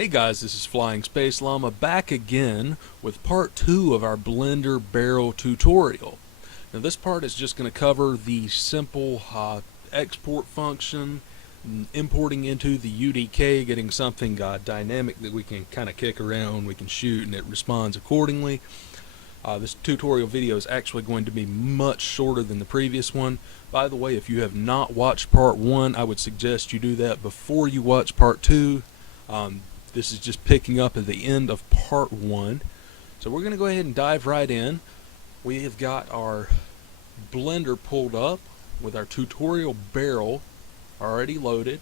Hey guys, this is Flying Space Llama back again with part 2 of our Blender barrel tutorial. Now this part is just going to cover the simple export function, importing into the UDK, getting something dynamic that we can kind of kick around, we can shoot, and it responds accordingly. This tutorial video is actually going to be much shorter than the previous one. By the way, if you have not watched part 1, I would suggest you do that before you watch part 2. This is just picking up at the end of part 1. So we're going to go ahead and dive right in. We have got our Blender pulled up with our tutorial barrel already loaded.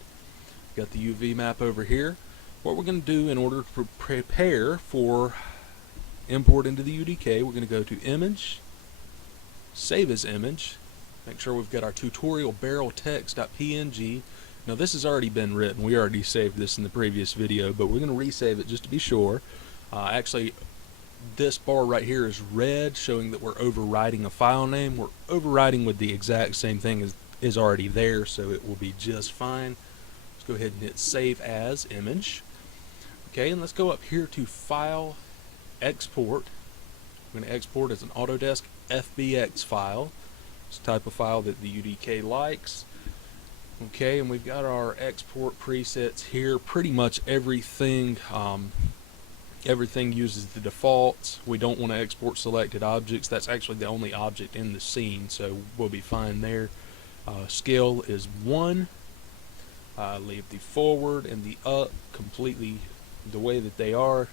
Got the UV map over here. What we're going to do in order to prepare for import into the UDK, we're going to go to Image, Save as Image, make sure we've got our tutorial barrel text.png. Now this has already been written, we already saved this in the previous video, but we're going to resave it just to be sure. Actually, this bar right here is red, showing that we're overwriting a file name. We're overwriting with the exact same thing as is already there, so it will be just fine. Let's go ahead and hit Save as Image. Okay, and let's go up here to File, Export. We're going to export as an Autodesk FBX file. It's the type of file that the UDK likes. Okay, and we've got our export presets here. Pretty much everything everything uses the defaults. We don't want to export selected objects. That's actually the only object in the scene, so we'll be fine there. Scale is 1. Leave the forward and the up completely the way that they are.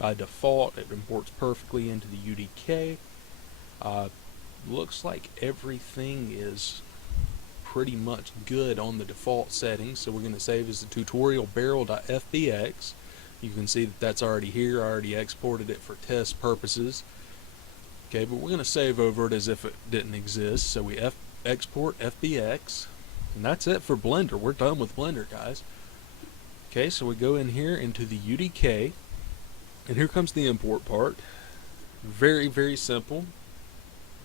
By default, it imports perfectly into the UDK. Looks like everything is pretty much good on the default settings, so we're going to save as the tutorial barrel.fbx. You can see that that's already here. I already exported it for test purposes. Okay, but we're going to save over it as if it didn't exist, so we export FBX, and that's it for Blender. We're done with Blender, guys. Okay, so we go in here into the UDK, and here comes the import part. Very, very simple.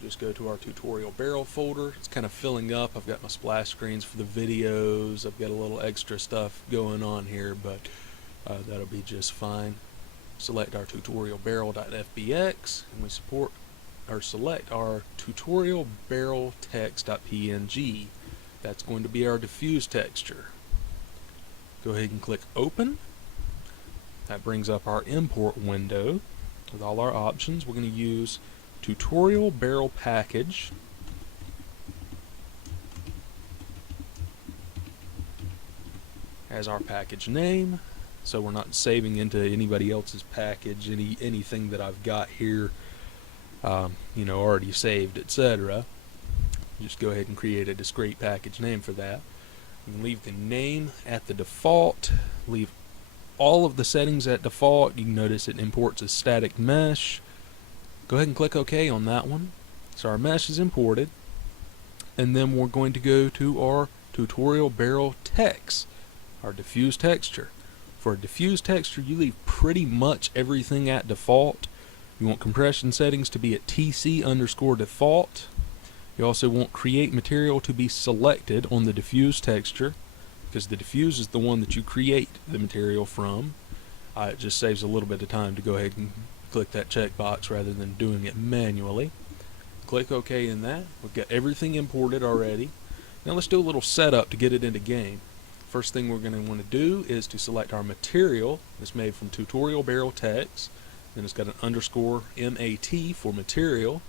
Just go to our tutorial barrel folder. It's kind of filling up. I've got my splash screens for the videos. I've got a little extra stuff going on here, but that'll be just fine. Select our tutorial barrel.fbx, and we select our tutorial barrel text.png. That's going to be our diffuse texture. Go ahead and click open. That brings up our import window with all our options. We're going to use tutorial barrel package. As our package name, so we're not saving into anybody else's package, anything that I've got here, already saved, etc. Just go ahead and create a discrete package name for that. You can leave the name at the default, leave all of the settings at default. You can notice it imports a static mesh. Go ahead and click OK on that one. So our mesh is imported, and then we're going to go to our tutorial barrel text, our diffuse texture. For a diffuse texture, you leave pretty much everything at default. You want compression settings to be at TC_default. You also want create material to be selected on the diffuse texture, because the diffuse is the one that you create the material from. It just saves a little bit of time to go ahead and click that checkbox rather than doing it manually. Click OK in that. We've got everything imported already. Now let's do a little setup to get it into game. First thing we're going to want to do is to select our material. It's made from tutorial barrel text. Then it's got an underscore MAT for material.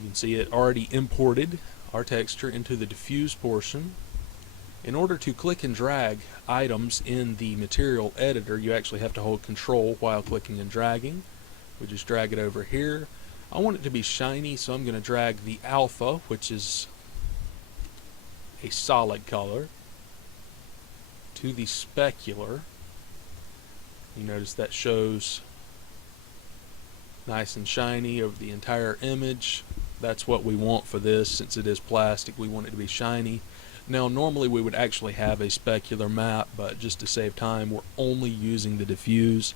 You can see it already imported our texture into the diffuse portion. In order to click and drag items in the material editor, you actually have to hold Control while clicking and dragging. We just drag it over here. I want it to be shiny, so I'm going to drag the alpha, which is a solid color, to the specular. You notice that shows nice and shiny over the entire image. That's what we want for this. Since it is plastic, we want it to be shiny. Now normally we would actually have a specular map, but just to save time, we're only using the diffuse.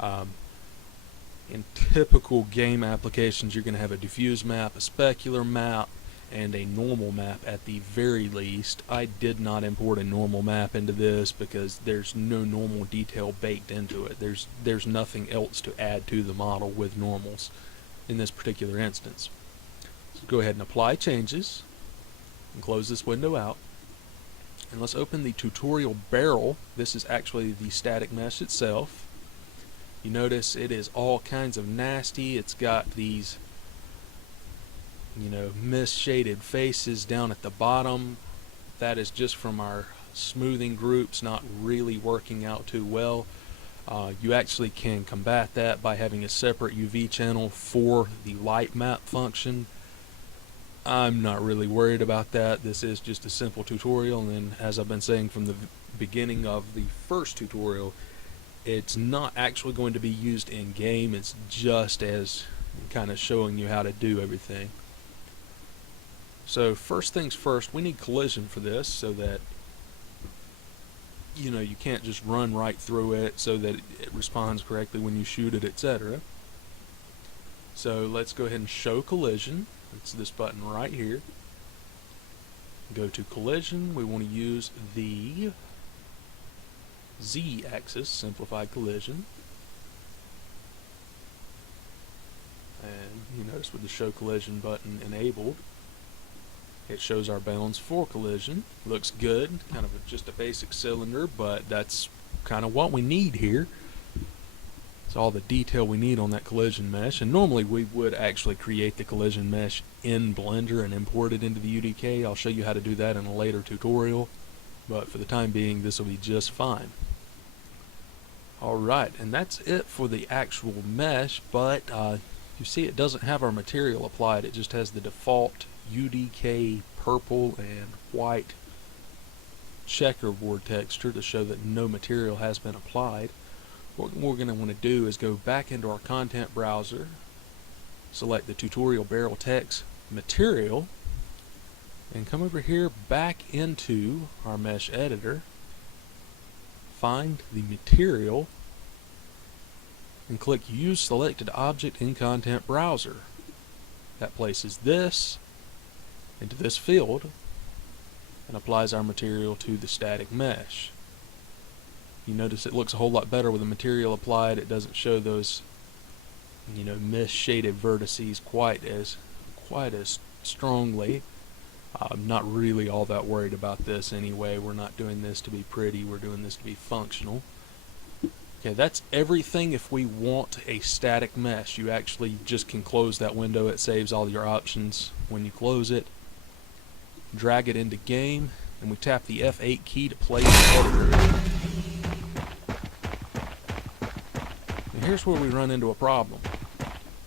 In typical game applications, you're going to have a diffuse map, a specular map, and a normal map at the very least. I did not import a normal map into this because there's no normal detail baked into it. There's nothing else to add to the model with normals in this particular instance. So go ahead and apply changes and close this window out. And let's open the tutorial barrel. This is actually the static mesh itself. You notice it is all kinds of nasty. It's got these, misshaded faces down at the bottom. That is just from our smoothing groups not really working out too well. You actually can combat that by having a separate UV channel for the light map function. I'm not really worried about that. This is just a simple tutorial, and as I've been saying from the beginning of the first tutorial, it's not actually going to be used in game. It's just as kind of showing you how to do everything. So first things first, we need collision for this so that you can't just run right through it, so that it responds correctly when you shoot it, etc. So let's go ahead and show collision. It's this button right here. Go to collision. We want to use the Z-axis, simplified collision. And you notice with the show collision button enabled, it shows our bounds for collision. Looks good, kind of just a basic cylinder, but that's kind of what we need here. It's all the detail we need on that collision mesh, and normally we would actually create the collision mesh in Blender and import it into the UDK. I'll show you how to do that in a later tutorial, but for the time being this will be just fine. Alright, and that's it for the actual mesh, but you see it doesn't have our material applied. It just has the default UDK purple and white checkerboard texture to show that no material has been applied. What we're going to want to do is go back into our content browser, select the tutorial barrel text material, and come over here back into our mesh editor, find the material, and click use selected object in content browser. That places this into this field and applies our material to the static mesh. You notice it looks a whole lot better with the material applied. It doesn't show those misshaded vertices quite as strongly. I'm not really all that worried about this anyway. We're not doing this to be pretty, we're doing this to be functional. Okay, that's everything. If we want a static mesh, you actually just can close that window. It saves all your options when you close it. Drag it into game, and we tap the F8 key to play the editor. And here's where we run into a problem.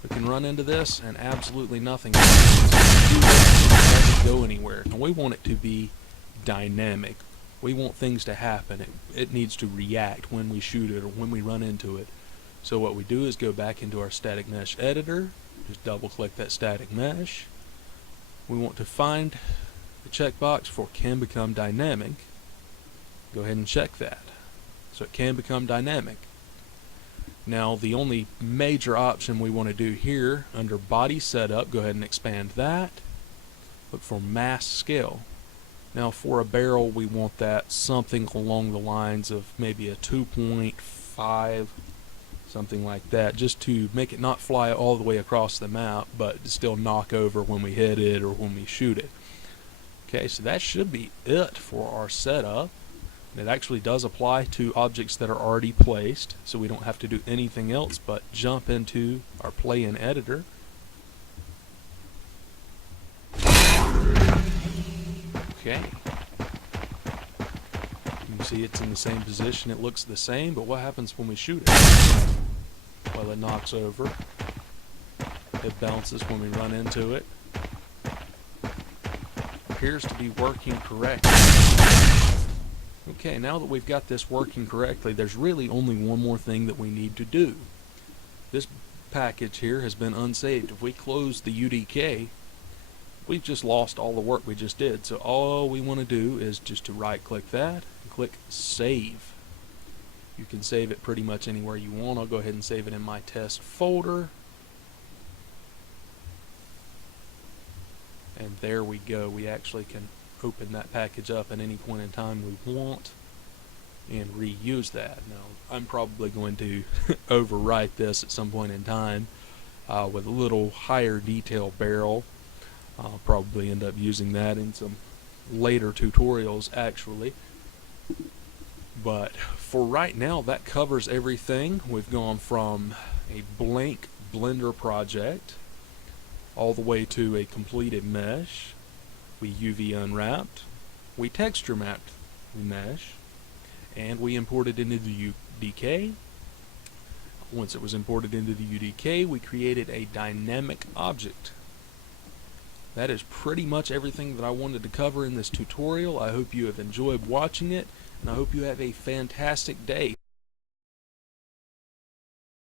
We can run into this and absolutely nothing happens. It doesn't go anywhere. And we want it to be dynamic. We want things to happen. It needs to react when we shoot it or when we run into it. So what we do is go back into our static mesh editor, just double click that static mesh. We want to find the checkbox for can become dynamic. Go ahead and check that. So it can become dynamic. Now the only major option we want to do here under body setup, go ahead and expand that. Look for mass scale. Now for a barrel we want that something along the lines of maybe a 2.5, something like that, just to make it not fly all the way across the map but still knock over when we hit it or when we shoot it. Okay, so that should be it for our setup. It actually does apply to objects that are already placed, so we don't have to do anything else but jump into our play-in editor. Okay. You can see it's in the same position, it looks the same, but what happens when we shoot it? Well, it knocks over. It bounces when we run into it. Appears to be working correctly. Okay, now that we've got this working correctly, there's really only one more thing that we need to do. This package here has been unsaved. If we close the UDK, we've just lost all the work we just did. So all we want to do is just to right click that and click save. You can save it pretty much anywhere you want. I'll go ahead and save it in my test folder. And there we go. We actually can open that package up at any point in time we want and reuse that. Now, I'm probably going to overwrite this at some point in time with a little higher detail barrel. I'll probably end up using that in some later tutorials actually. But for right now, that covers everything. We've gone from a blank Blender project all the way to a completed mesh. We UV unwrapped, we texture mapped the mesh, and we imported into the UDK. Once it was imported into the UDK, we created a dynamic object. That is pretty much everything that I wanted to cover in this tutorial. I hope you have enjoyed watching it, and I hope you have a fantastic day.